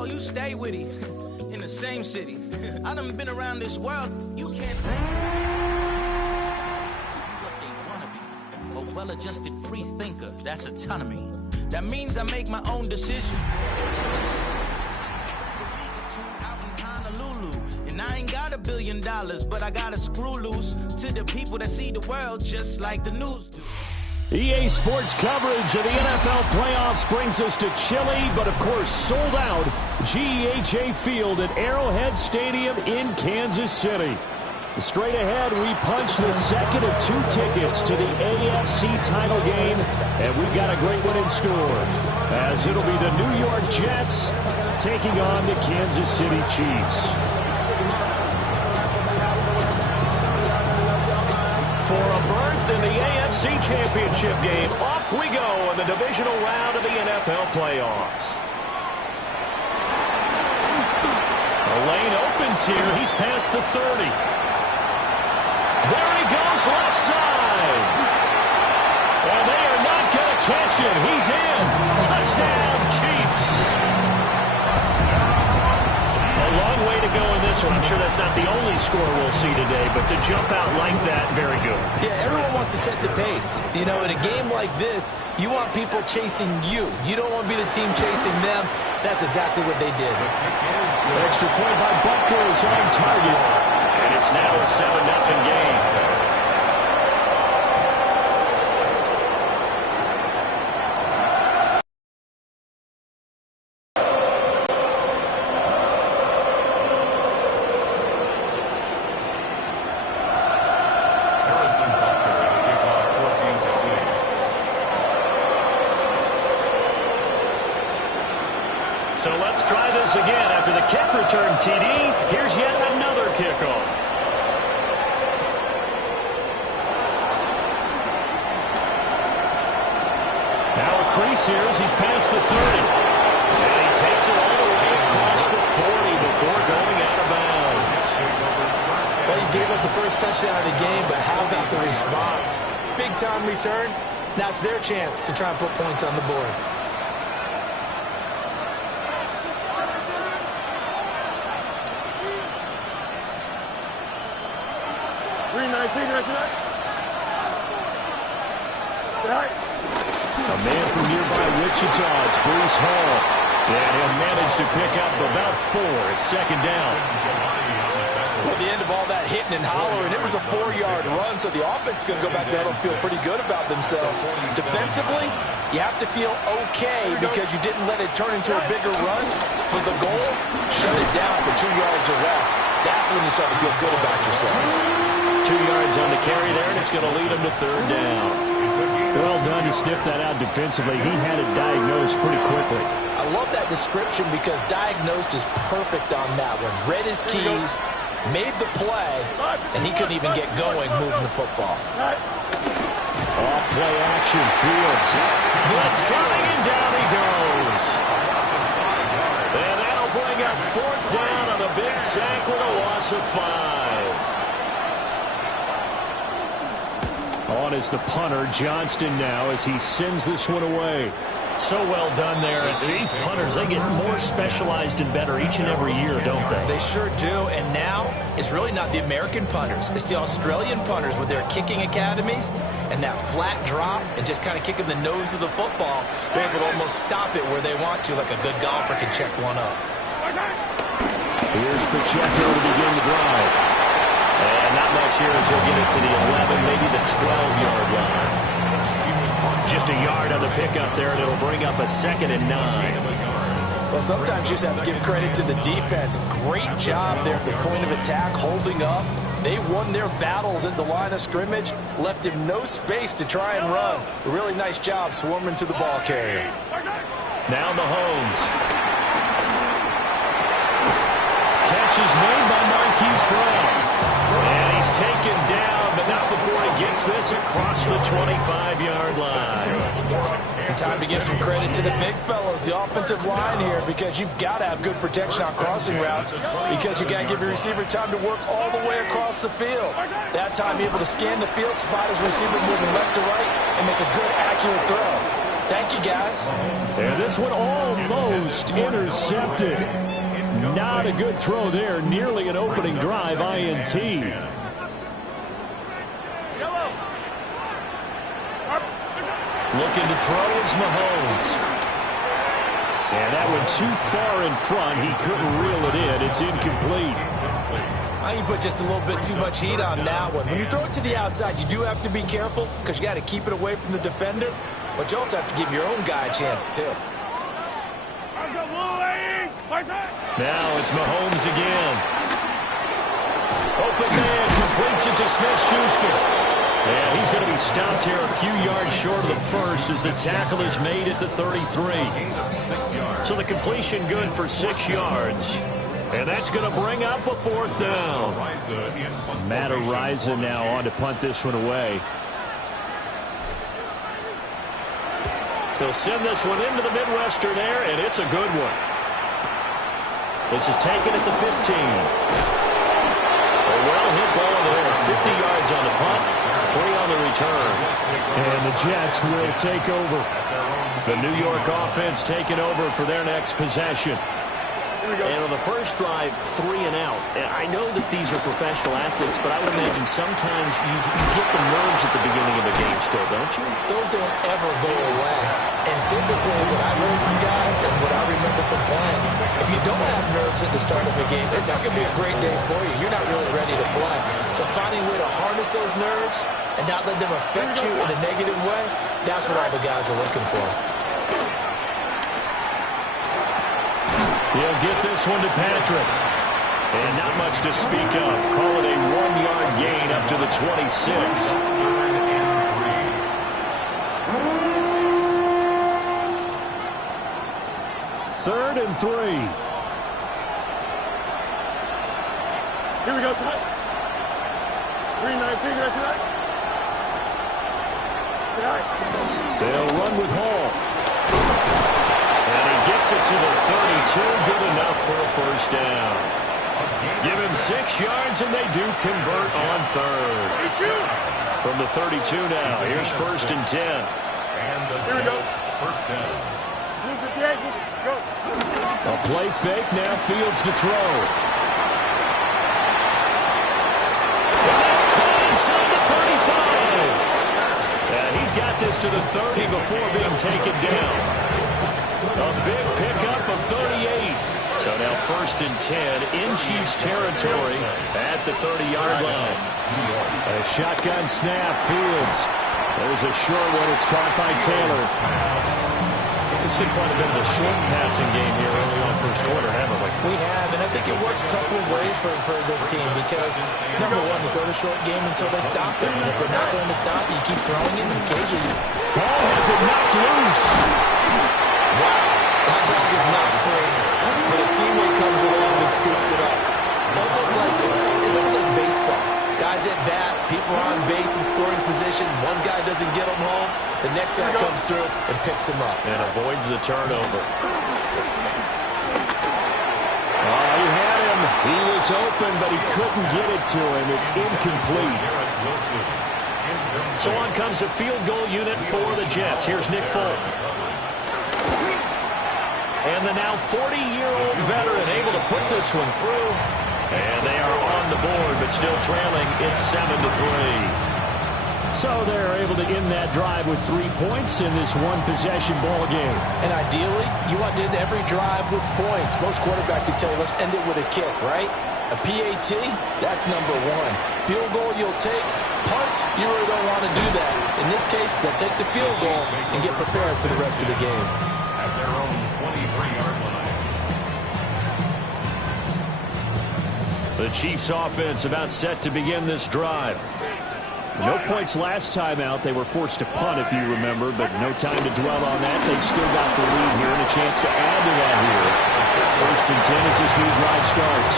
Oh, you stay with him in the same city. I done been around this world. You can't think. What they wanna be. A well-adjusted free thinker. That's autonomy. That means I make my own decision. Out in Honolulu, and I ain't got $1 billion, but I got a screw loose to the people that see the world just like the news do. EA Sports coverage of the NFL playoffs brings us to chilly, but of course sold out, GEHA Field at Arrowhead Stadium in Kansas City. Straight ahead, we punch the second of 2 tickets to the AFC title game, and we've got a great one in store, as it'll be the New York Jets taking on the Kansas City Chiefs. For a berth in the AFC Championship game, off we go in the divisional round of the NFL playoffs. The lane opens here. He's past the 30. There he goes, left side. And they are not going to catch him. He's in. Touchdown, Chiefs. A long way to go in this one. I'm sure that's not the only score we'll see today, but to jump out like that, very good. Yeah, everyone wants to set the pace. You know, in a game like this, you want people chasing you. You don't want to be the team chasing them. That's exactly what they did. Extra point by Butker is on target. And it's now a 7-0 game. So let's try this again. After the kick return TD, here's yet another kickoff. Now a crease here as he's past the 30. And he takes it all the way across the 40 before going out of bounds. Well, he gave up the first touchdown of the game, but how about the response? Big time return. Now it's their chance to try and put points on the board. 3-19. A man from nearby Wichita, it's Breece Hall. And he'll manage to pick up about 4 at second down. Well, the end of all that hitting and hollering, it was a 4-yard run, so the offense is going to go back there and feel pretty good about themselves. Defensively, you have to feel okay because you didn't let it turn into a bigger run. But the goal, shut it down for 2 yards or less. That's when you start to feel good about yourselves. 2 yards on the carry there, and it's going to lead him to third down. Well done to sniff that out defensively. He had it diagnosed pretty quickly. I love that description because diagnosed is perfect on that one. Read his keys, made the play, and he couldn't even get going moving the football. Off play action, Fields. Blitz coming, and down he goes. And that'll bring up fourth down on the big sack with a loss of 5. On is the punter, Johnston now, as he sends this one away. So well done there. These punters, they get more specialized and better each and every year, don't they? They sure do. And now, it's really not the American punters. It's the Australian punters with their kicking academies and that flat drop and just kind of kicking the nose of the football. They're able to almost stop it where they want to, like a good golfer can check one up. Here's Pacheco to begin the drive. And not much here as he'll get it to the 11, maybe the 12-yard line. Just a yard on the pickup there, and it'll bring up a 2nd and 9. Well, sometimes you just have to give credit to the defense. Great job there at the point of attack, holding up. They won their battles at the line of scrimmage, left him no space to try and run. A really nice job swarming to the ball carrier. Now Mahomes. Catch is made by Marquise Brown. And he's taken down, but not before he gets this across the 25-yard line. Time to give some credit to the big fellows, the offensive line here, because you've got to have good protection on crossing routes because you got to give your receiver time to work all the way across the field. That time, able to scan the field, spot his receiver moving left to right, and make a good, accurate throw. Thank you, guys. And this one almost intercepted. Not a good throw there. Nearly an opening drive INT. Looking to throw is Mahomes. And that one too far in front. He couldn't reel it in. It's incomplete. I think you put just a little bit too much heat on that one. When you throw it to the outside, you do have to be careful because you got to keep it away from the defender. But you also have to give your own guy a chance, too. Now it's Mahomes again. Open man completes it to Smith-Schuster. And he's going to be stopped here a few yards short of the first as the tackle is made at the 33. So the completion good for 6 yards. And that's going to bring up a 4th down. Matt Ariza now on to punt this one away. He'll send this one into the Midwestern air, and it's a good one. This is taken at the 15. A well-hit ball there. 50 yards on the punt, 3 on the return. And the Jets will take over. The New York offense taking over for their next possession. And on the first drive, 3 and out. And I know that these are professional athletes, but I would imagine sometimes you get the nerves at the beginning of a game still, don't you? Those don't ever go away. And typically what I've heard from guys and what I remember from playing, if you don't have nerves at the start of a game, it's not going to be a great day for you. You're not really ready to play. So finding a way to harness those nerves and not let them affect you in a negative way, that's what all the guys are looking for. He'll get this one to Patrick. And not much to speak of. Call it a 1-yard gain up to the 26. Third and 3. Here we go, son. 319, right tonight. They'll run with Hall. And he gets it to the 32. Good enough for a first down. Give him 6 yards, and they do convert on third. From the 32 now, here's 1st and 10. Here we go. First down. Go. A play fake, now Fields to throw. And that's caught inside the 35. And he's got this to the 30 before being taken down. A big pickup of 38. So now 1st and 10 in Chiefs territory at the 30-yard line. A shotgun snap, Fields. There's a short one. It's caught by Taylor. We've seen quite a bit of a short passing game here early on first quarter, haven't we? We have, and I think it works a couple of ways for this team because, number one, you throw the short game until they stop it. And if they're not going to stop it, you keep throwing it, and occasionally ball has it knocked loose. Wow, that ball is not free, but a teammate comes along and scoops it up. It's almost like baseball. Guys at bat, people are on base in scoring position. One guy doesn't get them home. The next guy comes through and picks him up. And avoids the turnover. Oh, he had him. He was open, but he couldn't get it to him. It's incomplete. So on comes the field goal unit for the Jets. Here's Nick Folk. And the now 40-year-old veteran able to put this one through. And they are on the board, but still trailing. It's 7-3. So they're able to end that drive with 3 points in this one-possession ball game. And ideally, you want to end every drive with points. Most quarterbacks would tell you, let's end it with a kick, right? A PAT, that's number one. Field goal you'll take. Punts, you really don't want to do that. In this case, they'll take the field goal and get prepared for the rest of the game. At their own 23-yard line. The Chiefs offense about set to begin this drive. No points last time out. They were forced to punt, if you remember, but no time to dwell on that. They've still got the lead here and a chance to add to that here. 1st and 10 as this new drive starts.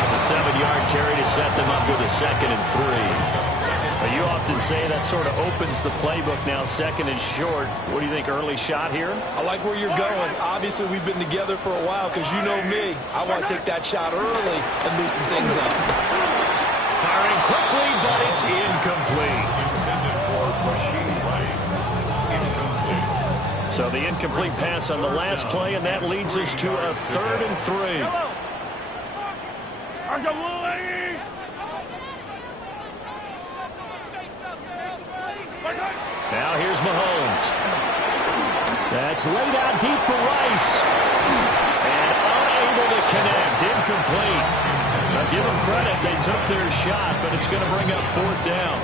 It's a 7-yard carry to set them up with a 2nd and 3. You often say that sort of opens the playbook now, 2nd and short. What do you think, early shot here? I like where you're going. Obviously, we've been together for a while because you know me. I want to take that shot early and loosen things up. Firing quickly, but it's incomplete. So the incomplete pass on the last play, and that leads us to a 3rd and 3. Now here's Mahomes. That's laid out deep for Rice. And unable to connect. Incomplete. Now give them credit. They took their shot, but it's going to bring up 4th down.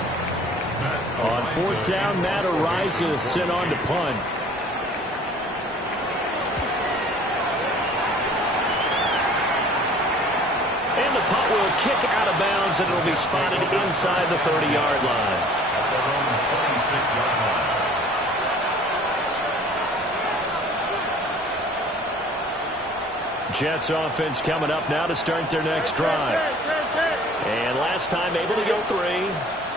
On 4th down, Matt Ariza sent on to punt. And the punt will kick out of bounds, and it'll be spotted inside the 30-yard line. At their own 26-yard line. Jets offense coming up now to start their next drive. And last time able to go 3.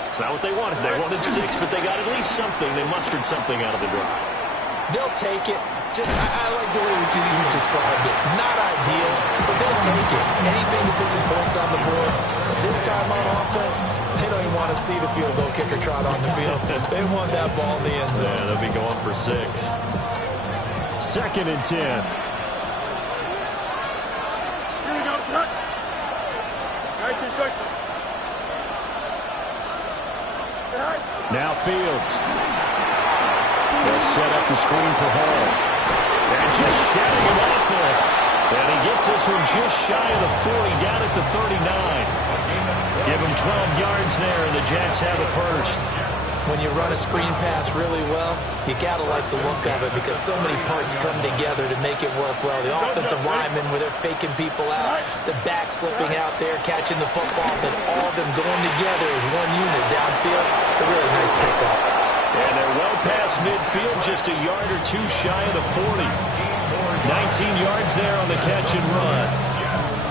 It's not what they wanted. They wanted 6, but they got at least something. They mustered something out of the drive. They'll take it. I like the way you described it. Not ideal, but they'll take it. Anything to put some points on the board. But this time on offense, they don't even want to see the field goal kicker trot on the field. They want that ball in the end zone. Yeah, they'll be going for 6. 2nd and 10. Here we go, son. Right instruction. Now Fields. They'll set up the screen for Hall. And just shedding him off there. And he gets this one just shy of the 40, down at the 39. Give him 12 yards there, and the Jets have a first. When you run a screen pass really well, you got to like the look of it because so many parts come together to make it work well. The offensive linemen, where they're faking people out, the back slipping out there, catching the football, then all of them going together as one unit downfield. A really nice pickup. And they're well past midfield, just a yard or 2 shy of the 40. 19 yards there on the catch and run.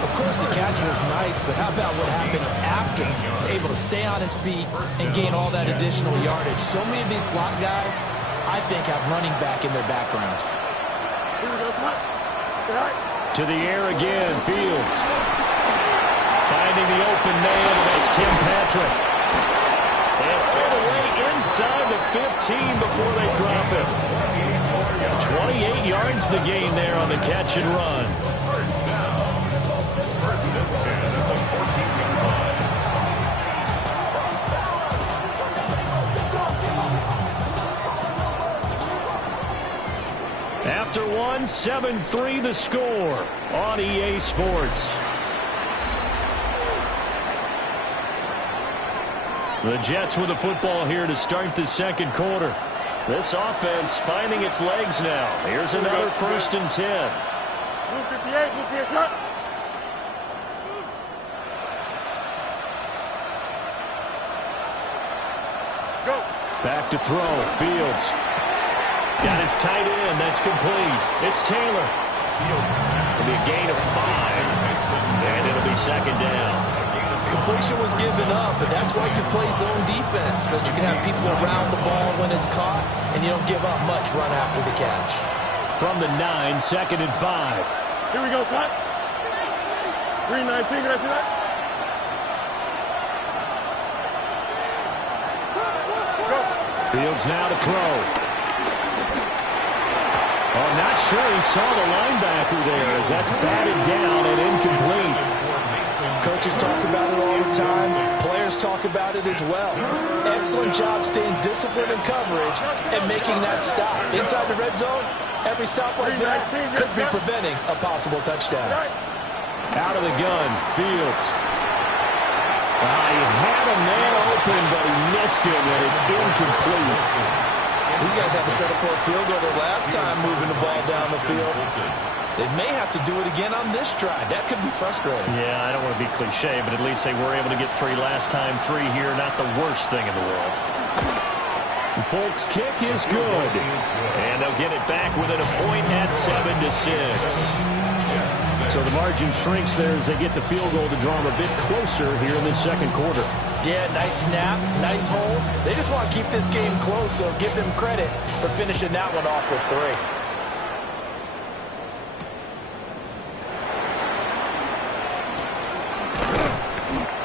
Of course, the catch was nice, but how about what happened after? Able to stay on his feet and gain all that additional yardage. So many of these slot guys, I think, have running back in their background. To the air again, Fields. Finding the open man, and that's Tim Patrick. And all the way inside the 15 before they drop him. 28 yards the gain there on the catch and run. First and 10 at the 14-yard line. After one, 7-3 the score on EA Sports. The Jets with the football here to start the second quarter. This offense finding its legs now. Here's another 1st and 10. Move 58, move 58, go. Back to throw. Fields. Got his tight end. That's complete. It's Taylor. It'll be a gain of 5. And it'll be 2nd down. Completion was given up, but that's why you play zone defense, so that you can have people around the ball when it's caught, and you don't give up much run after the catch. From the 9, 2nd and 5. Here we go, son. 319, can I see that? Go. Fields now to throw. Oh, not sure he saw the linebacker there as that's batted down and incomplete. Coaches talk about it all the time. Players talk about it as well. Excellent job staying disciplined in coverage and making that stop. Inside the red zone, every stop like that could be preventing a possible touchdown. Out of the gun, Fields. He had a man open, but he missed him, and it's incomplete. These guys had to settle for a field goal their last time moving the ball down the field. They may have to do it again on this drive. That could be frustrating. Yeah, I don't want to be cliche, but at least they were able to get 3 last time. 3 here, not the worst thing in the world. Folks' kick is good. And they'll get it back within a point at 7-6. So the margin shrinks there as they get the field goal to draw them a bit closer here in the second quarter. Yeah, nice snap, nice hold. They just want to keep this game close, so give them credit for finishing that one off with 3.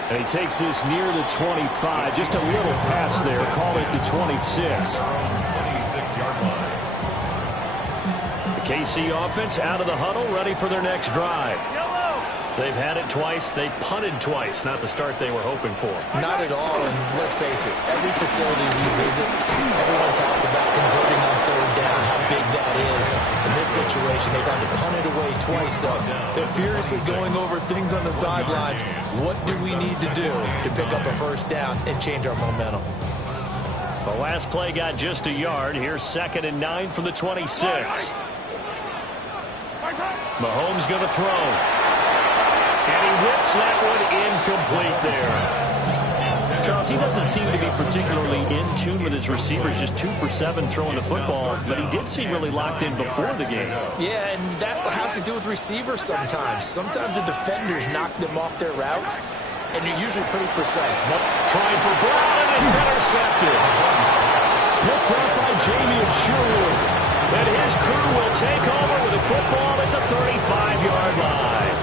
And he takes this near the 25. Just a little pass there. Call it the 26. 26-yard line. KC offense out of the huddle, ready for their next drive. They've had it twice. They've punted twice. Not the start they were hoping for. Not at all, and let's face it, every facility we visit, everyone talks about converting on third down, how big that is. In this situation, they've had to punt it away twice, so they're furiously going over things on the sidelines. What do we need to do to pick up a first down and change our momentum? The last play got just a yard. Here's 2nd and 9 from the 26. Mahomes going to throw. And he whips that one incomplete there. Charles, he doesn't seem to be particularly in tune with his receivers, just 2 for 7 throwing the football, but he did seem really locked in before the game. Yeah, and that has to do with receivers sometimes. Sometimes the defenders knock them off their routes, and you're usually pretty precise. Trying for Brown, and it's intercepted. Picked up by Jamie Sherwood. And his crew will take over with the football at the 35-yard line.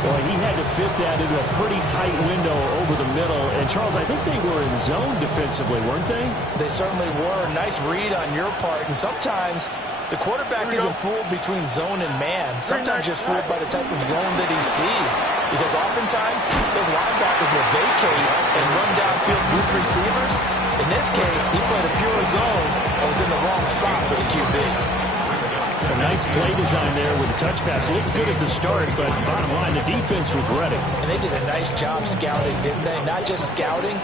Boy, he had to fit that into a pretty tight window over the middle. And, Charles, I think they were in zone defensively, weren't they? They certainly were. Nice read on your part. And sometimes the quarterback isn't fooled between zone and man. Sometimes just fooled by the type of zone that he sees. Because oftentimes those linebackers will vacate and run downfield with receivers. In this case, he played a pure zone and was in the wrong spot for the QB. A nice play design there with a touch pass. Looked good at the start, but bottom line, the defense was ready. And they did a nice job scouting, didn't they? Not just scouting,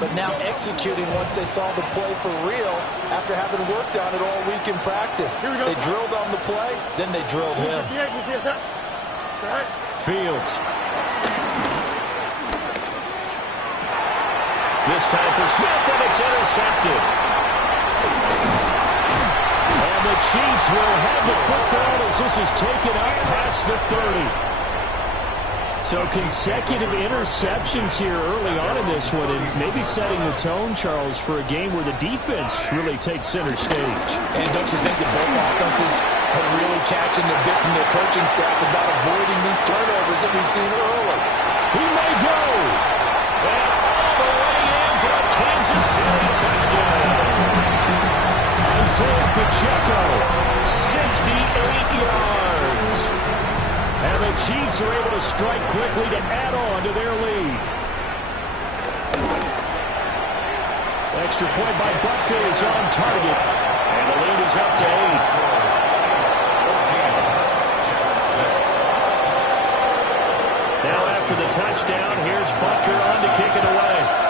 but now executing once they saw the play for real after having worked on it all week in practice. They drilled on the play, then they drilled him. Fields. This time for Smith, and it's intercepted. And the Chiefs will have the football as this is taken up past the 30. So consecutive interceptions here early on in this one, and maybe setting the tone, Charles, for a game where the defense really takes center stage. And don't you think that both offenses are really catching the bit from their coaching staff about avoiding these turnovers that we've seen early? He may go. And all the way in for a Kansas City touchdown. Isaiah Pacheco, 68 yards. And the Chiefs are able to strike quickly to add on to their lead. Extra point by Butker is on target. And the lead is up to 8. Now after the touchdown, here's Butker on to kick it away.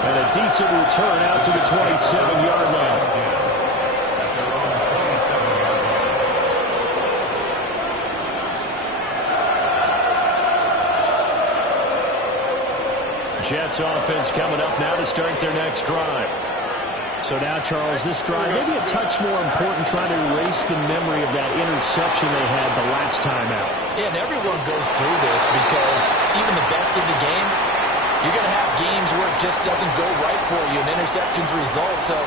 And a decent return out to the 27-yard line. Jets offense coming up now to start their next drive. So now, Charles, this drive maybe a touch more important, trying to erase the memory of that interception they had the last time out. Yeah, and everyone goes through this because even the best in the game, you're going to have games where it just doesn't go right for you and interceptions result. So,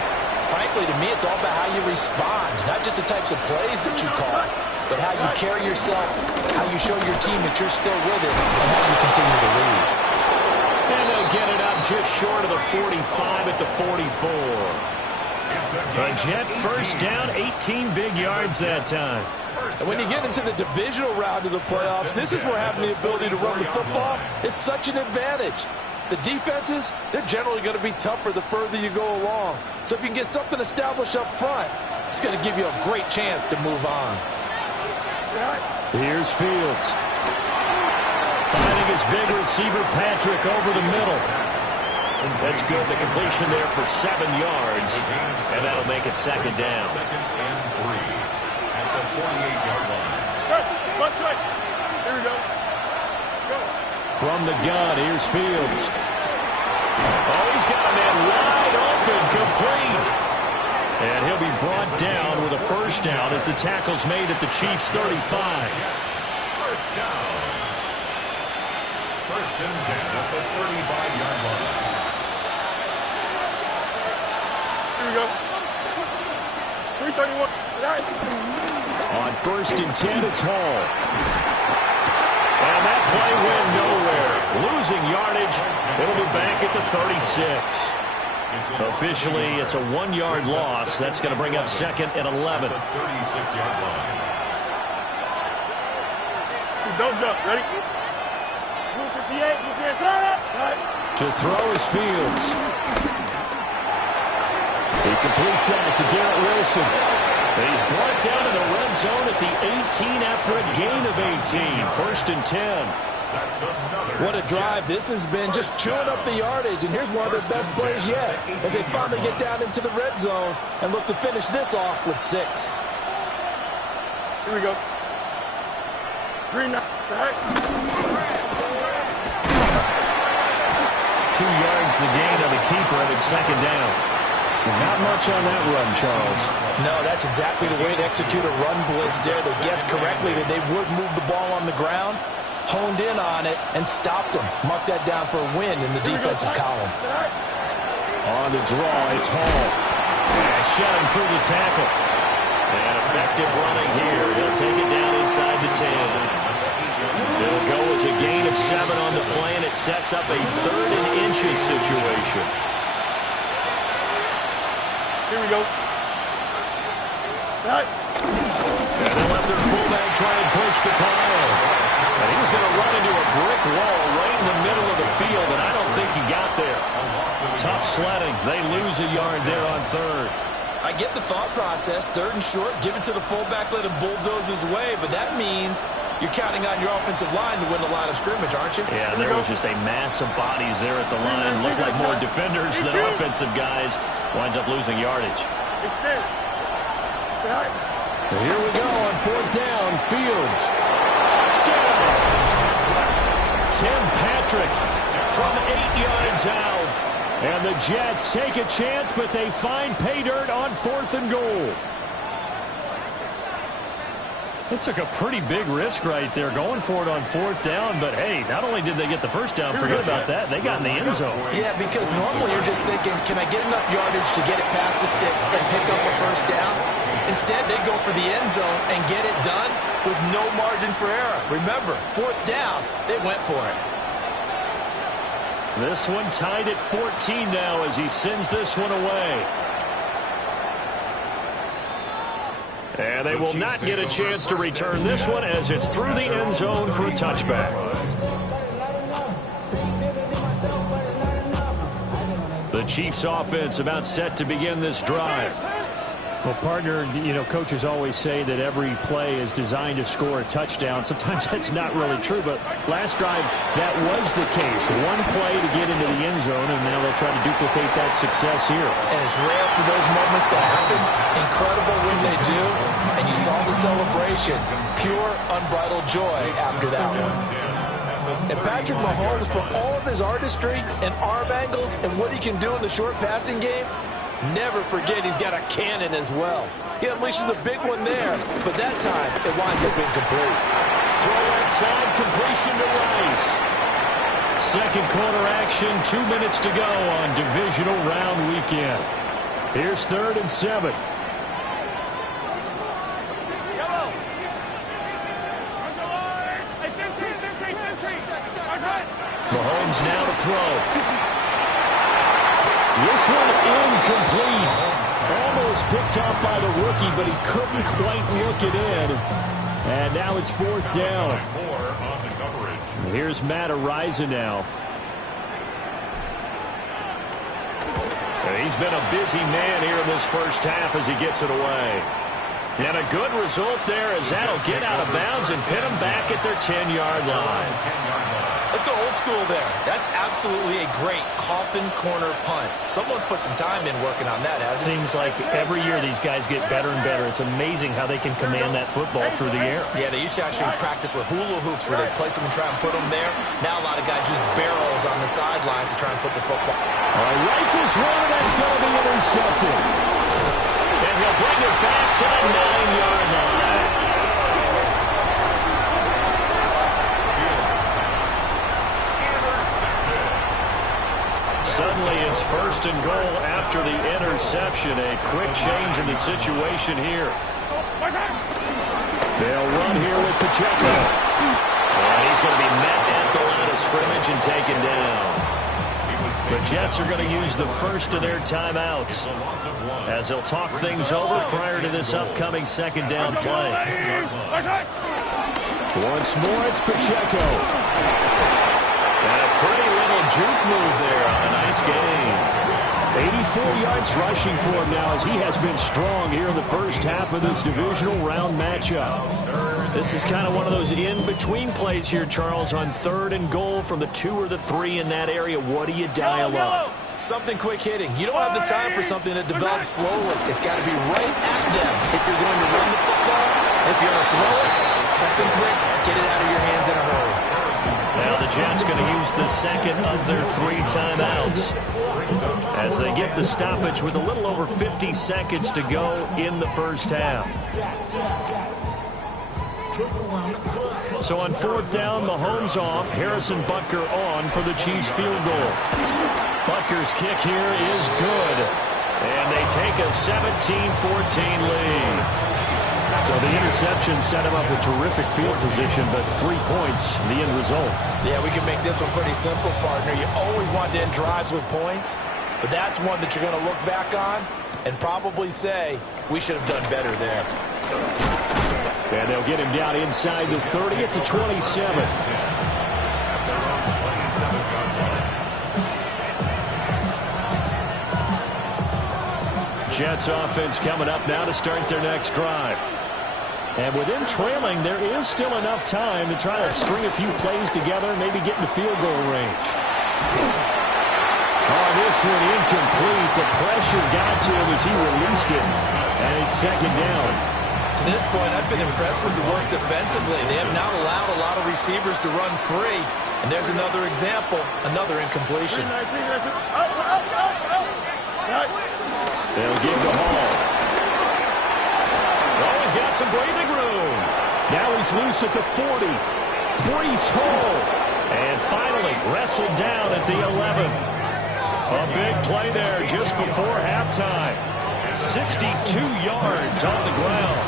frankly, to me, it's all about how you respond, not just the types of plays that you call, but how you carry yourself, how you show your team that you're still with it, and how you continue to lead. And they'll get it up just short of the 45 at the 44. A Jet first down, 18 big yards that time. And when you get into the divisional round of the playoffs, this is where having the ability to run the football is such an advantage. The defenses, they're generally going to be tougher the further you go along. So if you can get something established up front, it's going to give you a great chance to move on. Here's Fields. Finding his big receiver, Patrick, over the middle. That's good. The completion there for 7 yards. And that'll make it second down. 2nd and 3 at the 48-yard line. Watch right. Here we go. From the gun, here's Fields. Oh, he's got a man wide open, complete. And he'll be brought down with a first down as the tackle's made at the Chiefs' 35. First down. 1st and 10 at the 35-yard line. Here we go. 331. On 1st and 10, it's Hall. And that play went nowhere. losing yardage. It'll be back at the 36. Officially, it's a 1-yard loss. That's going to bring up second and 11. 36-yard line. Don't jump. Ready? Move 58. Move 58. Right. To throw is Fields. He completes that to Garrett Wilson. And he's brought down in the red zone at the 18 after a gain of 18. First and 10. What a drive this has been, just chewing up the yardage. And here's one of their best plays yet as they finally get down into the red zone and look to finish this off with 6. Here we go. Green knife. 2 yards the gain on the keeper, and it's second down. Not much on that run, Charles. No, that's exactly the way to execute a run blitz there. They guessed correctly that they would move the ball on the ground, honed in on it, and stopped them. Mark that down for a win in the defense's column. On the draw, it's Hall. And shut him through the tackle. And effective running here. He'll take it down inside the 10. It'll go as a gain of 7 on the play, and it sets up a 3rd and inches situation. Here we go. Right. And they'll let their fullback try and push the pile. And he's going to run into a brick wall right in the middle of the field, and I don't think he got there. Tough sledding. They lose a yard there on 3rd. I get the thought process, 3rd and short, give it to the fullback, let him bulldoze his way, but that means you're counting on your offensive line to win the line of scrimmage, aren't you? Yeah, there was just a mass of bodies there at the line. Looked like more defenders than offensive guys. Winds up losing yardage. Here we go on 4th down. Fields. Touchdown! Tim Patrick from 8 yards out. And the Jets take a chance, but they find pay dirt on 4th and goal. They took a pretty big risk right there going for it on 4th down. But, hey, not only did they get the first down, forget about that, they got in the end zone. Yeah, because normally you're just thinking, can I get enough yardage to get it past the sticks and pick up a first down? Instead, they go for the end zone and get it done with no margin for error. Remember, 4th down, they went for it. This one tied at 14 now as he sends this one away. And they will not get a chance to return this one as it's through the end zone for a touchback. The Chiefs offense about set to begin this drive. Well, partner, you know, coaches always say that every play is designed to score a touchdown. Sometimes that's not really true, but last drive, that was the case. One play to get into the end zone, and now they'll try to duplicate that success here. And it's rare for those moments to happen. Incredible when they do. And you saw the celebration. Pure, unbridled joy after that one. And Patrick Mahomes, for all of his artistry and arm angles and what he can do in the short passing game, never forget he's got a cannon as well. He unleashes a big one there, but that time it winds up incomplete. Throw outside, completion to Rice. Second quarter action, 2 minutes to go on divisional round weekend. Here's 3rd and 7. Mahomes now to throw. This one incomplete. Almost picked off by the rookie, but he couldn't quite look it in. And now it's 4th down. Here's Matt Ariza now. He's been a busy man here in this first half as he gets it away. And a good result there as that'll get out of bounds and pin them back at their 10-yard line. Let's go old school there. That's absolutely a great coffin corner punt. Someone's put some time in working on that, hasn't it? Seems like every year these guys get better and better. It's amazing how they can command that football through the air. Yeah, they used to actually practice with hula hoops where they place them and try and put them there. Now a lot of guys use barrels on the sidelines to try and put the football. Rifles one, that's going to be intercepted. And he'll bring it back to the 9-yard line. Suddenly it's 1st and goal after the interception. A quick change in the situation here. They'll run here with Pacheco. And he's going to be met at the line of scrimmage imagine taken down. The Jets are going to use the first of their timeouts as they'll talk things over prior to this upcoming second down play. Once more, it's Pacheco. And a pretty little juke move there on a nice game. 84 yards rushing for him now as he has been strong here in the first half of this divisional round matchup. This is kind of one of those in-between plays here, Charles, on 3rd and goal from the 2 or the 3 in that area. What do you dial up? Something quick hitting. You don't have the time for something that develops slowly. It's got to be right at them if you're going to run the football. If you're going to throw it, something quick, get it out of your hands in a hurry. Now the Jets going to use the second of their 3 timeouts as they get the stoppage with a little over 50 seconds to go in the first half. So on 4th down, Mahomes off, Harrison Butker on for the Chiefs field goal. Butker's kick here is good, and they take a 17-14 lead. So the interception set him up with terrific field position, but 3 points, the end result. Yeah, we can make this one pretty simple, partner. You always want to end drives with points, but that's one that you're going to look back on and probably say, we should have done better there. And they'll get him down inside the 30 at the 27. Jets offense coming up now to start their next drive. And within trailing, there is still enough time to try to string a few plays together and maybe get into field goal range. Oh, this one incomplete. The pressure got to him as he released it. And it's second down. To this point, I've been impressed with the work defensively. They have not allowed a lot of receivers to run free. And there's another example, another incompletion. They'll give to Hall. Oh, he's got some breathing room. Now he's loose at the 40. Breece Hall. And finally wrestled down at the 11. A big play there just before halftime. 62 yards on the ground.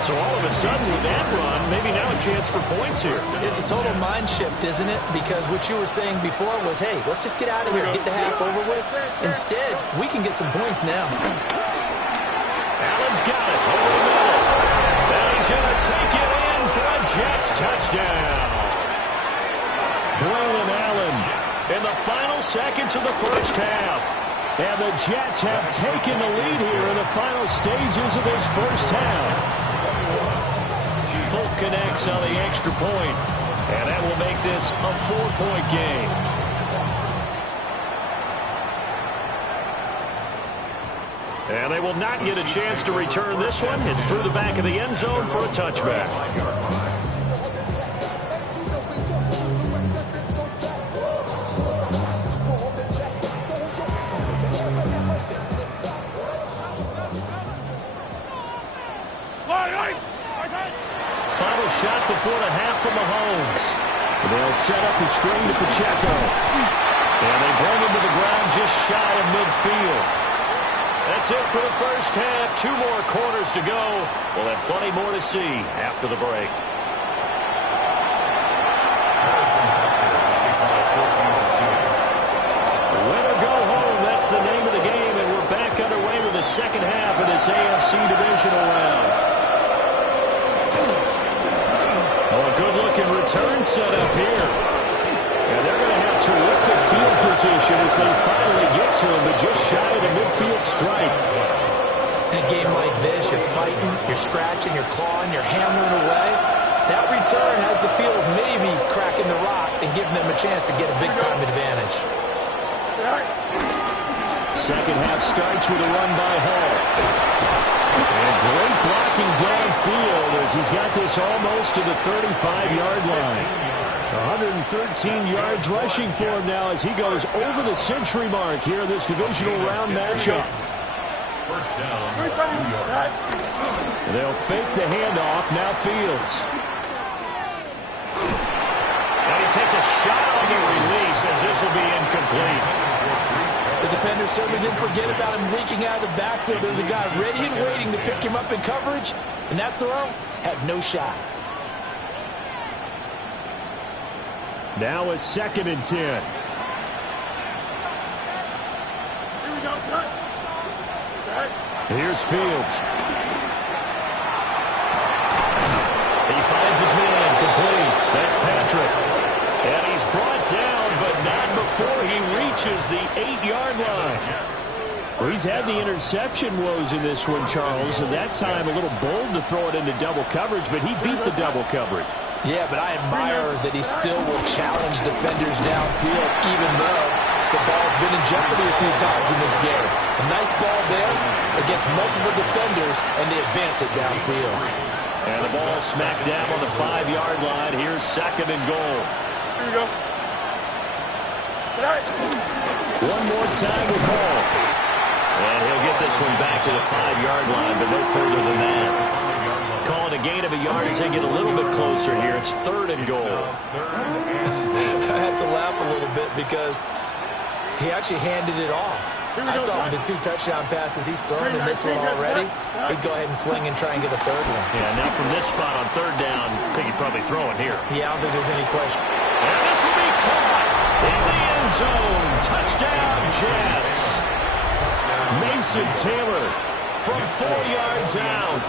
So all of a sudden with that run, maybe now a chance for points here. It's a total mind shift, isn't it? Because what you were saying before was, hey, let's just get out of here, get the half over with. Instead, we can get some points now. Allen's got it over the middle. And he's going to take it in for a Jets touchdown. Braylon Allen in the final seconds of the first half. And the Jets have taken the lead here in the final stages of this first half. Folk connects on the extra point, and that will make this a 4-point game. And they will not get a chance to return this one. It's through the back of the end zone for a touchback. Final shot before the half from Mahomes. They'll set up the screen to Pacheco. And they bring him to the ground just shy of midfield. That's it for the first half. 2 more quarters to go. We'll have plenty more to see after the break. Win or go home, that's the name of the game. And we're back underway with the second half of this AFC Divisional round. Good-looking return set up here. And they're going to have terrific field position as they finally get to him, but just shy of the midfield stripe. In a game like this, you're fighting, you're scratching, you're clawing, you're hammering away. That return has the feel of maybe cracking the rock and giving them a chance to get a big-time advantage. Second half starts with a run by Hall. And great blocking downfield as he's got this almost to the 35-yard line. 113 yards rushing for him now as he goes over the century mark here in this divisional round matchup. First down, 2 yards. They'll fake the handoff. Now Fields. And he takes a shot on the release as this will be incomplete. The defender certainly didn't forget about him leaking out of the backfield. There was a guy ready and waiting to pick him up in coverage, and that throw had no shot. Now a 2nd and 10. Here we go, son. Here's Fields. He finds his man, complete. That's Patrick. And he's brought down, but not before he reaches the 8-yard line. Well, he's had the interception woes in this one, Charles, and that time a little bold to throw it into double coverage, but he beat the double coverage. Yeah, but I admire that he still will challenge defenders downfield, even though the ball's been in jeopardy a few times in this game. A nice ball there against multiple defenders, and they advance it downfield. And the ball smacked down on the 5-yard line. Here's 2nd and goal. Here we go. One more time with Hall. And he'll get this one back to the 5-yard line, but no further than that. Calling a gain of a yard as they get a little bit closer here. It's 3rd and goal. I have to laugh a little bit because he actually handed it off. I thought with the 2 touchdown passes he's thrown in this one already, he'd go ahead and fling and try and get a 3rd one. Yeah, now from this spot on 3rd down, I think he'd probably throw it here. Yeah, I don't think there's any question. And this will be caught in the end zone. Touchdown, Jets. Mason Taylor from 4 yards out.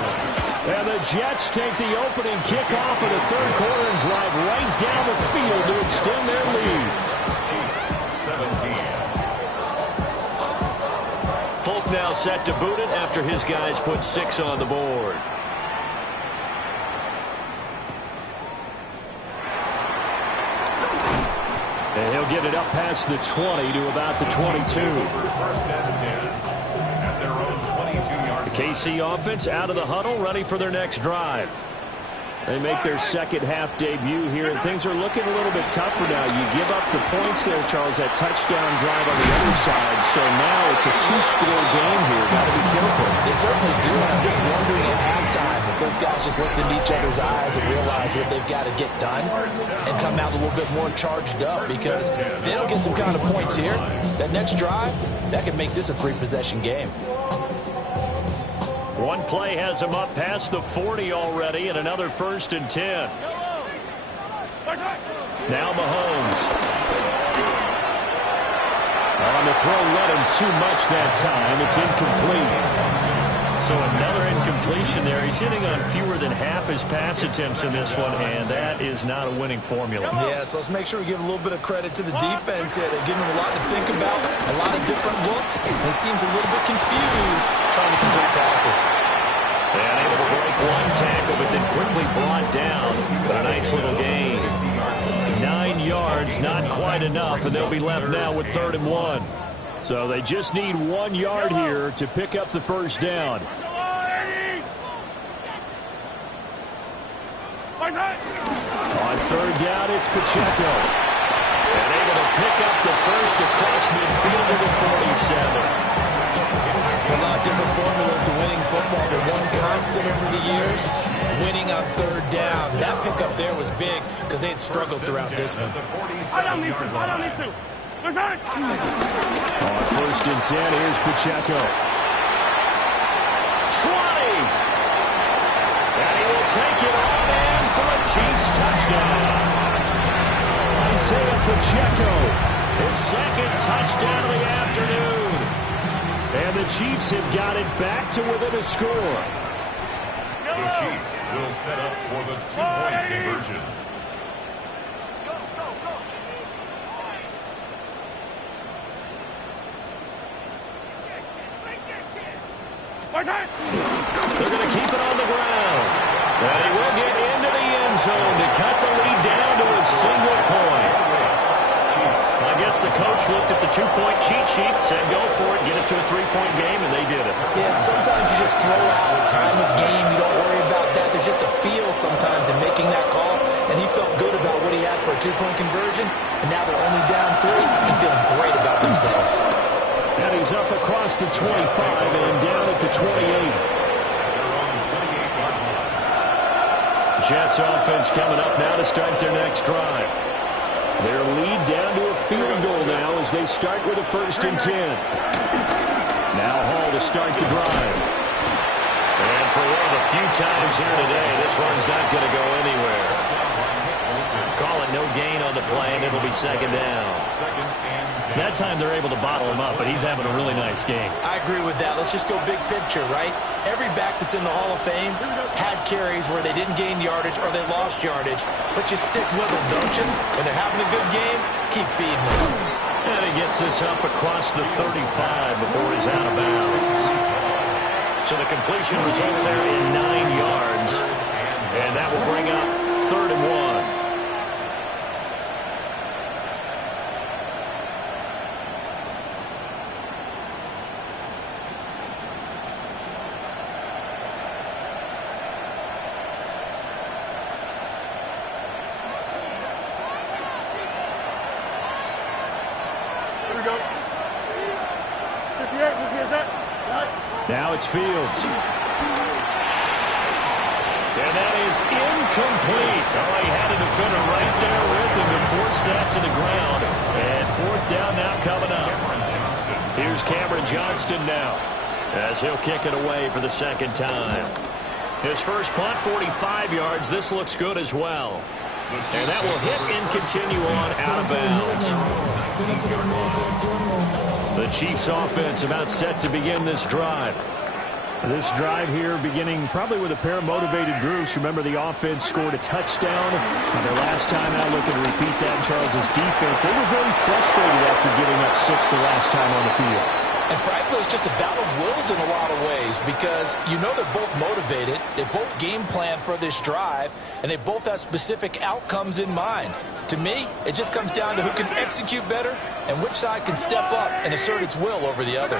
And the Jets take the opening kickoff of the 3rd quarter and drive right down the field to extend their lead. 17. Folk now set to boot it after his guys put 6 on the board. And he'll get it up past the 20 to about the 22. 1st and 10 at their own 22-yard. The KC offense out of the huddle, ready for their next drive. They make their 2nd half debut here, and things are looking a little bit tougher now. You give up the points there, Charles, that touchdown drive on the other side. So now it's a 2-score game here. Got to be careful. They certainly do. I'm just wondering at halftime if those guys just looked into each other's eyes and realize what they've got to get done and come out a little bit more charged up, because if they don't get some kind of points here, that next drive, that could make this a 3-possession game. One play has him up past the 40 already, and another 1st and 10. Now Mahomes. On the throw, let him too much that time. It's incomplete. So another incompletion there. He's hitting on fewer than half his pass attempts in this one, and that is not a winning formula. Yeah, so let's make sure we give a little bit of credit to the defense here. They're giving him a lot to think about, a lot of different looks, and he seems a little bit confused trying to complete passes. And able to break one tackle, but then quickly brought down. But a nice little gain. 9 yards, not quite enough, and they'll be left now with 3rd and 1. So they just need 1 yard here to pick up the 1st down. On 3rd down, it's Pacheco. And able to pick up the 1st across midfield to the 47. A lot of different formulas to winning football, but one constant over the years, winning on 3rd down. That pickup there was big because they had struggled throughout this one. On 1st and 10, here's Pacheco. 20! And he will take it on in for a Chiefs touchdown. Isaiah Pacheco, his 2nd touchdown of the afternoon. And the Chiefs have got it back to within a score. The Chiefs will set up for the 2-point conversion. They're going to keep it on the ground. And he will get into the end zone to cut the lead down to a single point. I guess the coach looked at the 2-point cheat sheet, said go for it, get it to a 3-point game, and they did it. Yeah, sometimes you just throw out time of game. You don't worry about that. There's just a feel sometimes in making that call, and he felt good about what he had for a 2-point conversion, and now they're only down 3 and feeling great about themselves. And he's up across the 25 and down at the 28. Jets offense coming up now to start their next drive. Their lead down to a field goal now as they start with a 1st and 10. Now Hall to start the drive. And for one of the few times here today, this one's not going to go anywhere. call it no gain on the play, and it'll be second down. That time they're able to bottle him up, but he's having a really nice game. I agree with that. Let's just go big picture, right? Every back that's in the Hall of Fame had carries where they didn't gain yardage or they lost yardage, but you stick with them, don't you? When they're having a good game, keep feeding them. And he gets this up across the 35 before he's out of bounds. So the completion results there in 9 yards, and that will bring up 3rd and 1. Now it's Fields. And that is incomplete. Oh, he had a defender right there with him to force that to the ground. And 4th down now coming up. Here's Cameron Johnston now, as he'll kick it away for the 2nd time. His first punt, 45 yards. This looks good as well. And that will hit and continue on out of bounds. The Chiefs offense about set to begin this drive. This drive here beginning probably with a pair of motivated groups. Remember, the offense scored a touchdown on their last time out. Looking to repeat that in Charles's defense. They were very frustrated after giving up 6 the last time on the field. And frankly, it's just a battle of wills in a lot of ways because you know they're both motivated. They both game plan for this drive, and they both have specific outcomes in mind. To me, it just comes down to who can execute better and which side can step up and assert its will over the other.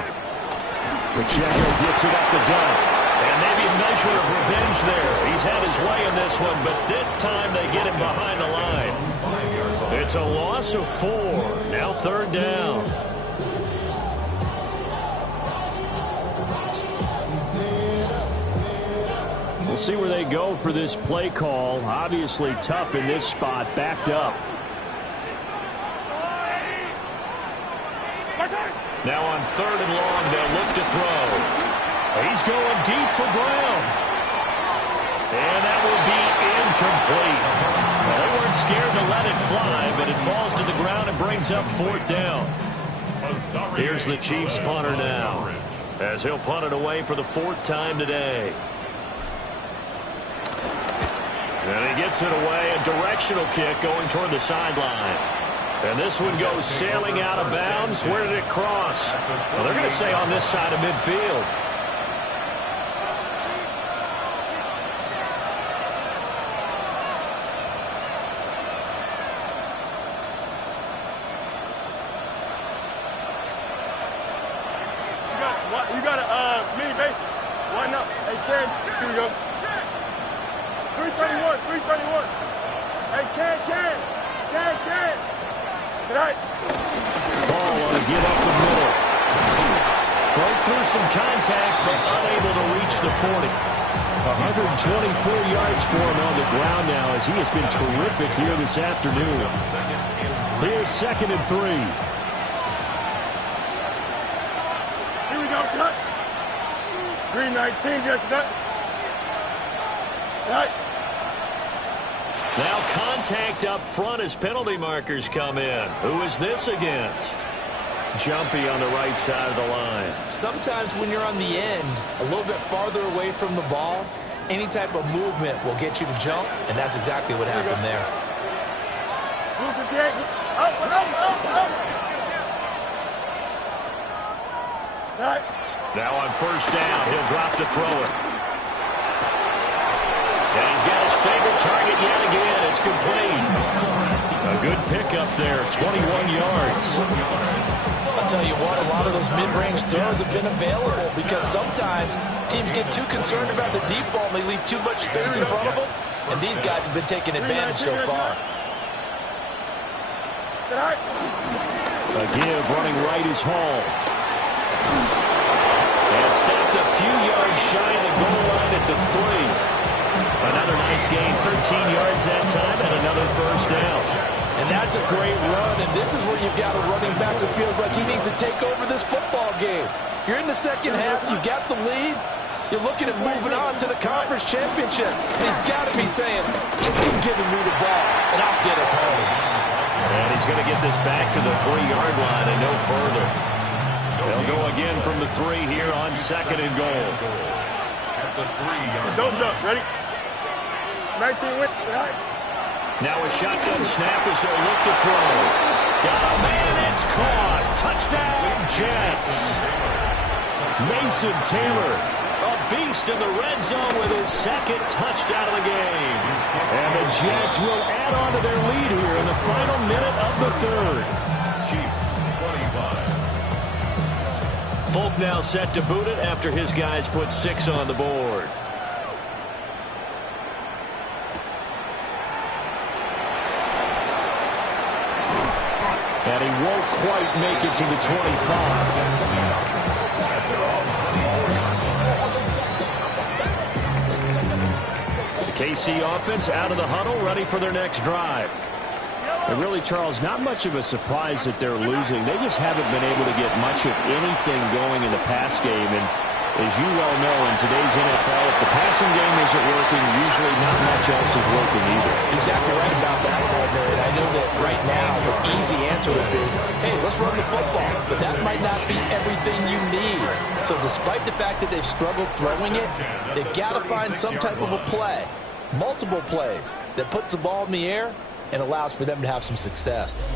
Pacheco gets it up the gut. And maybe a measure of revenge there. He's had his way in this one, but this time they get him behind the line. It's a loss of 4. Now 3rd down. We'll see where they go for this play call. Obviously tough in this spot, backed up. Now on 3rd and long, they'll look to throw. He's going deep for Brown. And that will be incomplete. Well, they weren't scared to let it fly, but it falls to the ground and brings up 4th down. Here's the Chiefs punter now, as he'll punt it away for the 4th time today. And he gets it away, a directional kick going toward the sideline. And this one goes sailing out of bounds. Where did it cross? Well, they're going to say on this side of midfield. You got a mini base. Why not? Hey, Ken, here we go. 331, 331. Hey, Ken. Tonight. Ball on a get up the middle. Broke through some contact, but unable to reach the 40. 124 yards for him on the ground now, as he has been terrific here this afternoon. Here's 2nd and 3. Here we go, shot. 319, yes, shot. Right. Now contact up front as penalty markers come in. Who is this against? Jumpy on the right side of the line. Sometimes when you're on the end, a little bit farther away from the ball, any type of movement will get you to jump, and that's exactly what happened there. Now on 1st down, he'll drop to throw it. And he's got his favorite target yet again. It's complete. A good pickup there, 21 yards. I'll tell you what, a lot of those mid-range throws have been available because sometimes teams get too concerned about the deep ball and they leave too much space in front of them, and these guys have been taking advantage so far. A give running right is Hall. And stopped a few yards shy of the goal line at the 3. Another nice gain, 13 yards that time, and another 1st down. And that's a great run, and this is where you've got a running back who feels like he needs to take over this football game. You're in the 2nd half, you got the lead, You're looking at moving on to the conference championship. He's got to be saying, just keep giving me the ball, and I'll get us home. And he's going to get this back to the 3-yard line and no further. They'll go again from the 3 here on 2nd and goal. At the 3-yard line. Don't jump. Ready? 19 wins. Now a shotgun snap as they'll look to throw. Got a man, it's caught. Touchdown, Jets. Mason Taylor, a beast in the red zone with his 2nd touchdown of the game. And the Jets will add on to their lead here in the final minute of the 3rd. Chiefs 25. Folk now set to boot it after his guys put 6 on the board. And he won't quite make it to the 25. The KC offense out of the huddle, ready for their next drive. And really, Charles, not much of a surprise that they're losing. They just haven't been able to get much of anything going in the pass game. And as you well know, in today's NFL, if the passing game isn't working, usually not much else is working either. Exactly right about that, Gardner. And I know that right now the easy answer would be, hey, let's run the football. But that might not be everything you need. So despite the fact that they've struggled throwing it, they've got to find some type of a play, multiple plays, that puts the ball in the air and allows for them to have some success.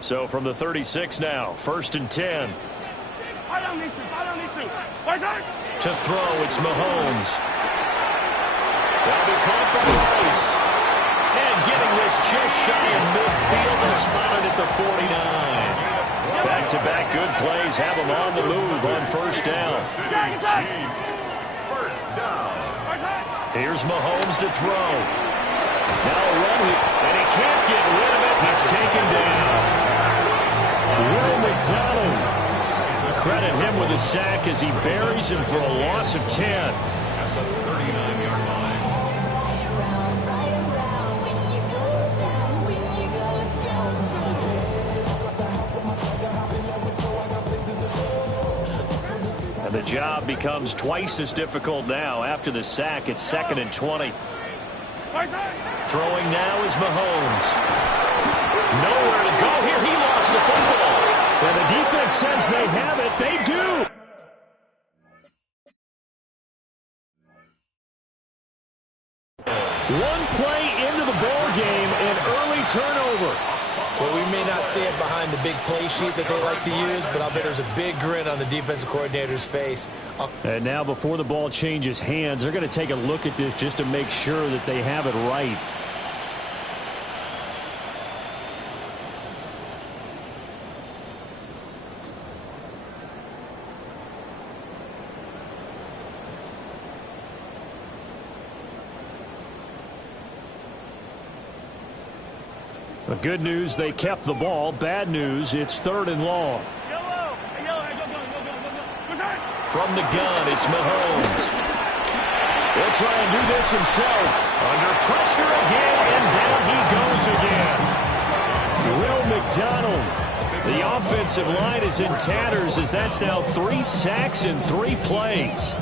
So from the 36 now, 1st and 10. To throw, it's Mahomes. That'll be caught by Rice. And getting this just shy of midfield and spotted at the 49. Back-to-back good plays have him on the move on 1st down. First down. Here's Mahomes to throw. Now a run, and he can't get rid of it. He's taken down. Will McDonald. Credit him with a sack as he buries him for a loss of 10. At the 39-yard line. And the job becomes twice as difficult now. After the sack, it's 2nd and 20. Throwing now is Mahomes. Nowhere to go here. He lost the football. And the defense says they have it. They do. One play into the ball game, an early turnover. Well, we may not see it behind the big play sheet that they like to use, but I'll bet there's a big grin on the defensive coordinator's face. And now before the ball changes hands, they're going to take a look at this just to make sure that they have it right. The good news, they kept the ball. Bad news, it's 3rd and long. From the gun, it's Mahomes. He'll try and do this himself. Under pressure again, and down he goes again. Will McDonald. The offensive line is in tatters as that's now 3 sacks in 3 plays.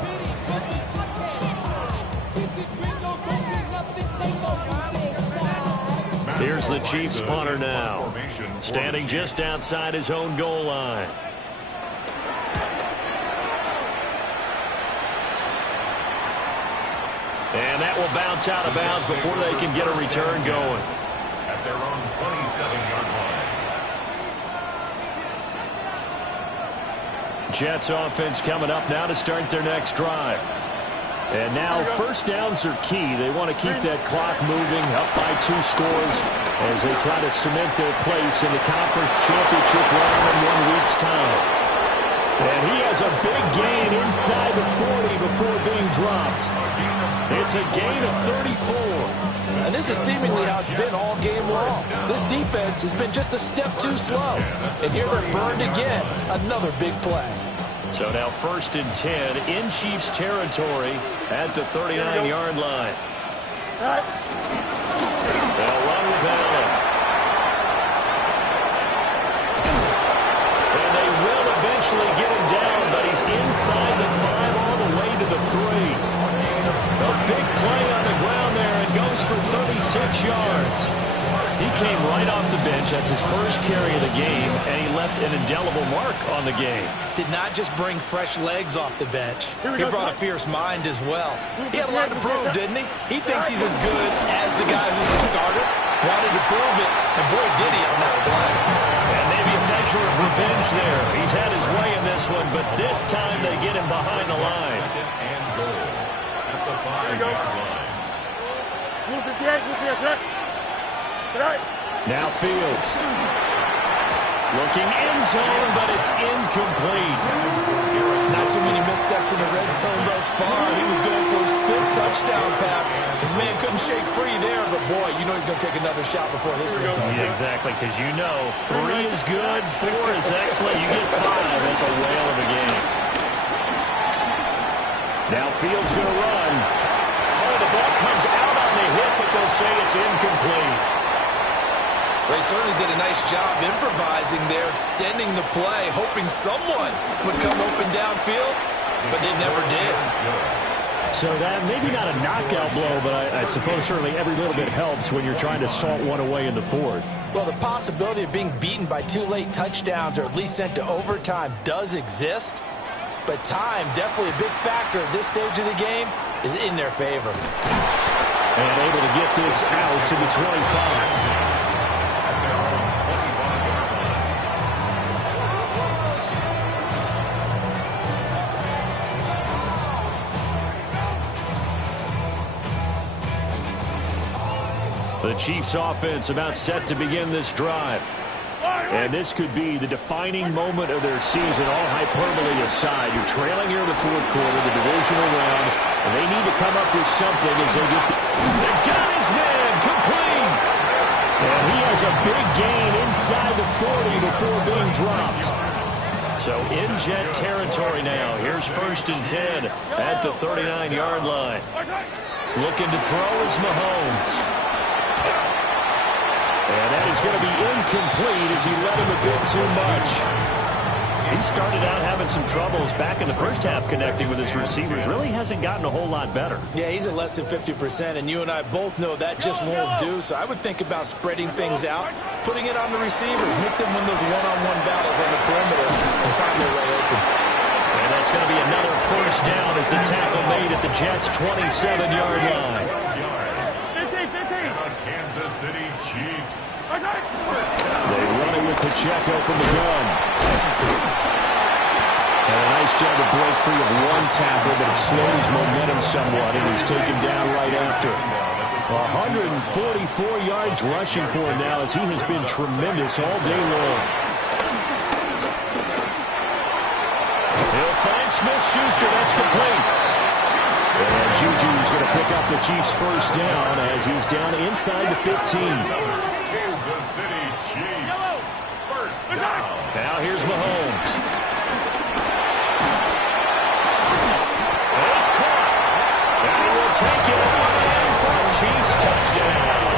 Here's the Chiefs punter now, standing just outside his own goal line. And that will bounce out of bounds before they can get a return going. At their own 27-yard line. Jets offense coming up now to start their next drive. And now 1st downs are key. They want to keep that clock moving, up by 2 scores as they try to cement their place in the conference championship round in 1 week's time. And he has a big gain inside the 40 before being dropped. It's a gain of 34. And this is seemingly how it's been all game long. This defense has been just a step too slow. And here they're burned again. Another big play. So now 1st and 10 in Chiefs territory at the 39-yard line. They'll run with Allen. And they will eventually get him down, but he's inside the 5 all the way to the 3. A big play on the ground there and goes for 36 yards. He came right off the bench. That's his first carry of the game, and he left an indelible mark on the game. Did not just bring fresh legs off the bench. He brought a fierce mind as well. He had a lot to prove, didn't he? He thinks he's as good as the guy who's the starter. Wanted to prove it, and boy, did he on that play. And maybe a measure of revenge there. He's had his way in this one, but this time they get him behind the line. And goal at the 5-yard line. Now Fields. Looking end zone, but it's incomplete. Not too many missteps in the red zone thus far. He was going for his 5th touchdown pass. His man couldn't shake free there, but boy, you know he's going to take another shot before this one's over. Yeah, exactly, because you know 3 is good, 4 is excellent. You get 5, that's a whale of a game. Now Fields going to run. Oh, the ball comes out on the hit, but they'll say it's incomplete. They certainly did a nice job improvising there, extending the play, hoping someone would come open downfield, but they never did. So that maybe not a knockout blow, but I suppose certainly every little bit helps when you're trying to salt one away in the 4th. Well, the possibility of being beaten by 2 late touchdowns or at least sent to overtime does exist, but time, definitely a big factor at this stage of the game, is in their favor. And able to get this out to the 25. The Chiefs offense about set to begin this drive. And this could be the defining moment of their season, all hyperbole aside. You're trailing here in the 4th quarter, the divisional round, and they need to come up with something as they get they got his man complete. And he has a big gain inside the 40 before being dropped. So in jet territory now. Here's 1st and 10 at the 39-yard line. Looking to throw is Mahomes. And that is going to be incomplete as he let him a bit too much. He started out having some troubles back in the first half connecting with his receivers. Really hasn't gotten a whole lot better. Yeah, he's at less than 50%, and you and I both know that just won't do. So I would think about spreading things out, putting it on the receivers, make them win those one-on-one battles on the perimeter, and find their way open. And that's going to be another 1st down as the tackle made at the Jets' 27-yard line. Kansas City Chiefs. They run it with Pacheco from the gun. And a nice job to break free of one tackle, but it slows momentum somewhat, and he's taken down right after. 144 yards rushing for him now as he has been tremendous all day long. He'll find Smith-Schuster. That's complete. And Juju's going to pick up the Chiefs' 1st down as he's down inside the 15. Kansas City Chiefs. 1st down. Now here's Mahomes. And it's caught. And he will take it away for a Chiefs touchdown.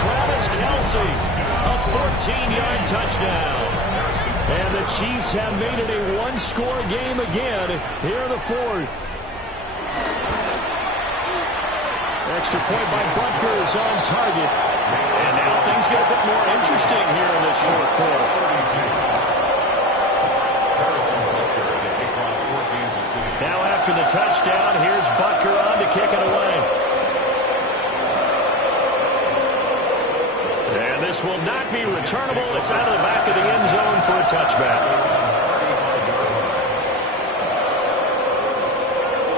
Travis Kelce, a 14-yard touchdown. And the Chiefs have made it a 1-score game again here in the 4th. Extra point by Butker is on target. And now things get a bit more interesting here in this 4th quarter. Now after the touchdown, here's Butker on to kick it away. And this will not be returnable. It's out of the back of the end zone for a touchback.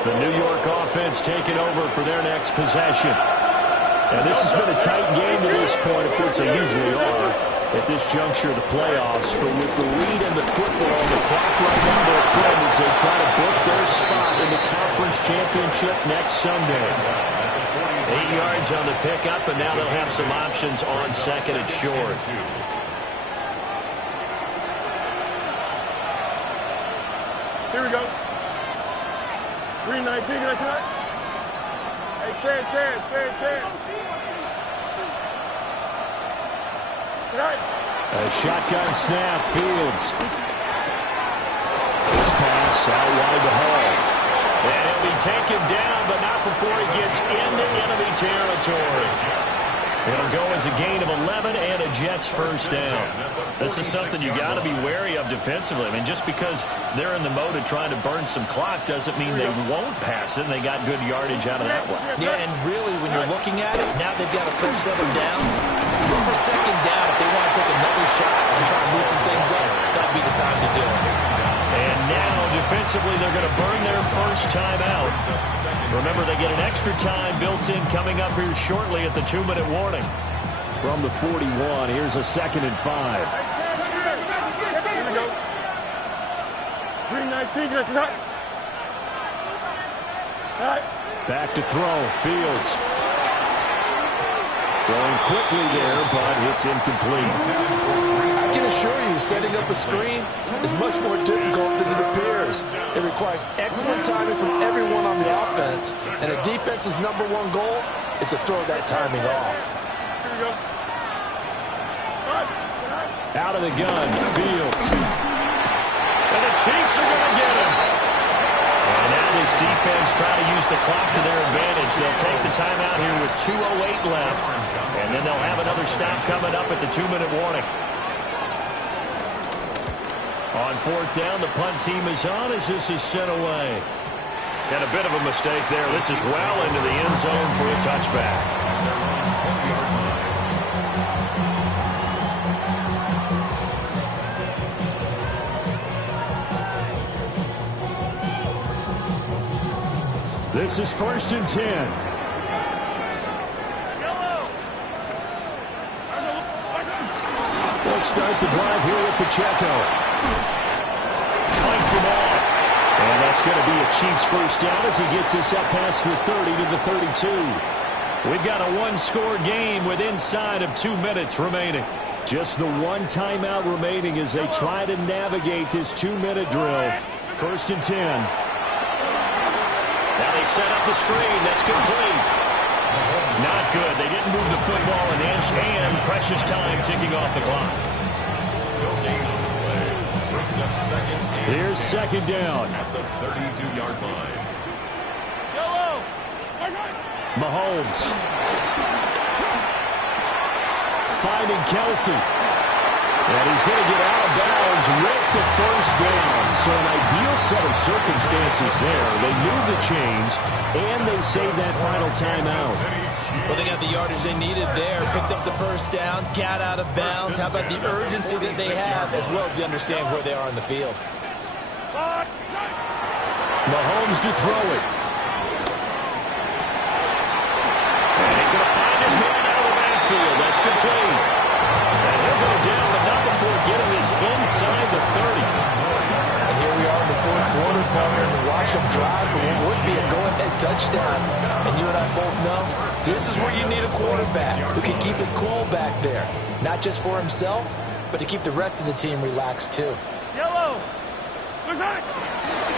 The New York offense taking over for their next possession. And this has been a tight game to this point. Of course, they usually are at this juncture of the playoffs. But with the lead in the football, the clock right on their friend as they try to book their spot in the conference championship next Sunday. 8 yards on the pickup, and now they'll have some options on 2nd and short. Here we go. 319, can I see that? Hey, A shotgun snap, Fields. This pass out wide to Hall. And he'll be taken down, but not before he gets into enemy territory. It'll go as a gain of 11 and a Jets first down. This is something you got to be wary of defensively. I mean, just because they're in the mode of trying to burn some clock doesn't mean they won't pass it, and they got good yardage out of that one. Yeah, and really, when you're looking at it, now they've got a fresh set of downs. Look for second down if they want to take another shot and try to loosen things up. That'd be the time to do it. And now, defensively, they're going to burn their first time out. Remember, they get an extra time built in coming up here shortly at the 2-minute warning. From the 41, here's a 2nd and 5. Back to throw, Fields. Throwing quickly there, but it's incomplete. I can assure you, setting up a screen is much more difficult than it appears. It requires excellent timing from everyone on the offense, and a defense's #1 goal is to throw that timing off. Out of the gun, Fields. And the Chiefs are going to get him. And now this defense trying to use the clock to their advantage. They'll take the timeout here with 2:08 left. And then they'll have another stop coming up at the 2-minute warning. On 4th down, the punt team is on as this is sent away. And a bit of a mistake there. This is well into the end zone for a touchback. This is 1st and 10. They'll start the drive here with Pacheco. Fights him off. And that's going to be a Chiefs first down as he gets this up past the 30 to the 32. We've got a one-score game with inside of 2 minutes remaining. Just the one timeout remaining as they try to navigate this 2-minute drill. 1st and 10. Now they set up the screen. That's complete. Not good. They didn't move the football an inch, and precious time ticking off the clock. Here's 2nd down. At the 32-yard line. Mahomes. Finding Kelsey. And he's going to get out of bounds with the first down. So an ideal set of circumstances there. They moved the chains, and they saved that final timeout. Well, they got the yardage they needed there, picked up the first down, got out of bounds. How about the urgency that they have, as well as they understand where they are on the field. Mahomes to throw it. And he's going to find his man out of the backfield. That's complete. And he'll go down, but not before getting this inside the 30. And here we are in the 4th quarter, partner, and watch them drive for what would be a go-ahead touchdown. And you and I both know this is where you need a quarterback who can keep his cool back there. Not just for himself, but to keep the rest of the team relaxed too.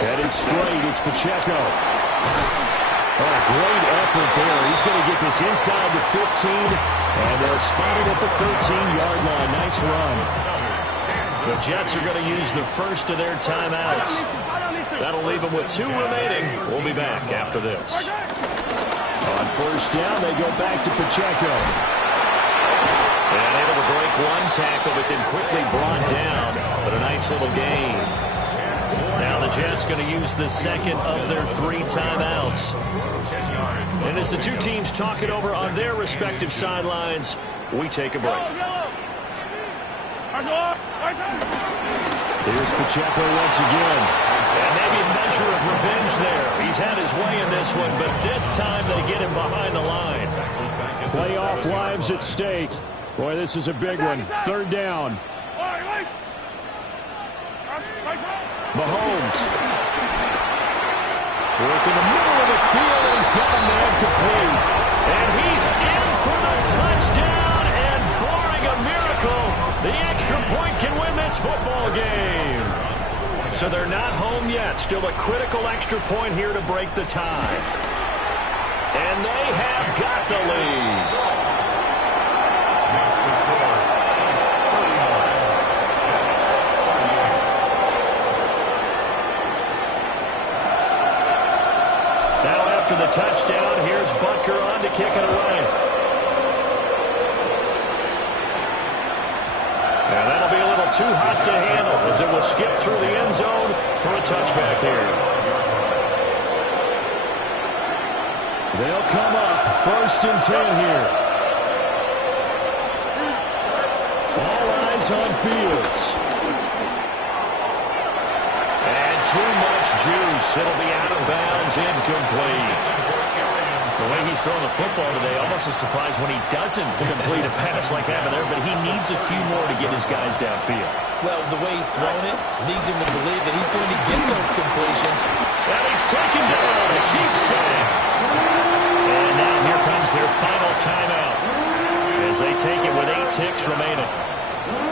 Headed straight, it's Pacheco. Oh, great effort there. He's going to get this inside the 15, and they'll spot it at the 13-yard line. Nice run. The Jets are going to use the first of their timeouts. That'll leave them with 2 remaining. We'll be back after this. On 1st down, they go back to Pacheco. And able to break one tackle, but then quickly brought down. But a nice little gain. Now the Jets going to use the second of their 3 timeouts. And as the two teams talk it over on their respective sidelines, we take a break. Here's Pacheco once again. And maybe a measure of revenge there. He's had his way in this one, but this time they get him behind the line. Playoff lives at stake. Boy, this is a big one. 3rd down. Mahomes. Work in the middle of the field, and he's got a man complete. And he's in for the touchdown, and barring a miracle, the extra point can win this football game. So they're not home yet. Still a critical extra point here to break the tie. And they have after the touchdown. Here's Butker on to kick it away. And that'll be a little too hot to handle as it will skip through the end zone for a touchback here. They'll come up 1st and 10 here. All eyes on Fields. And too much juice. It'll be out of bounds, incomplete. The way he's throwing the football today, almost a surprise when he doesn't complete a pass like that there, but he needs a few more to get his guys downfield. Well, the way he's thrown it leads him to believe that he's going to get those completions. And he's taken down. The Chiefs sack. And now here comes their final timeout as they take it with 8 ticks remaining.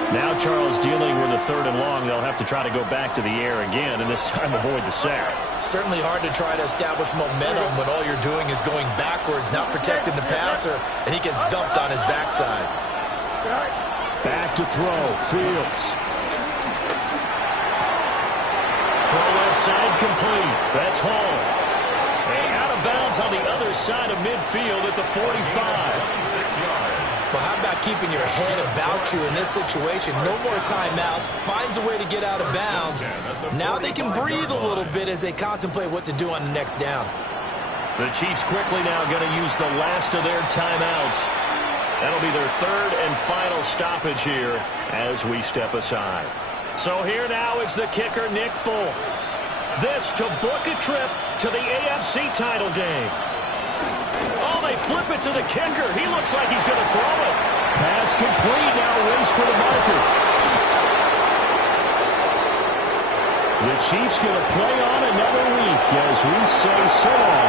Now Charles dealing with a 3rd and long. They'll have to try to go back to the air again and this time avoid the sack. Certainly hard to try to establish momentum when all you're doing is going backwards, not protecting the passer, and he gets dumped on his backside. Back to throw. Fields. Throw left side complete. That's Hall. And out of bounds on the other side of midfield at the 45. 6 yards. Well, how about keeping your head about you in this situation? No more timeouts. Finds a way to get out of bounds. Now they can breathe a little bit as they contemplate what to do on the next down. The Chiefs quickly now going to use the last of their timeouts. That'll be their 3rd and final stoppage here as we step aside. So here now is the kicker, Nick Folk. This to book a trip to the AFC title game. Oh, they flip it to the kicker. He looks like he's going to throw it. Pass complete. Now race for the marker. The Chiefs going to play on another week as we say so long.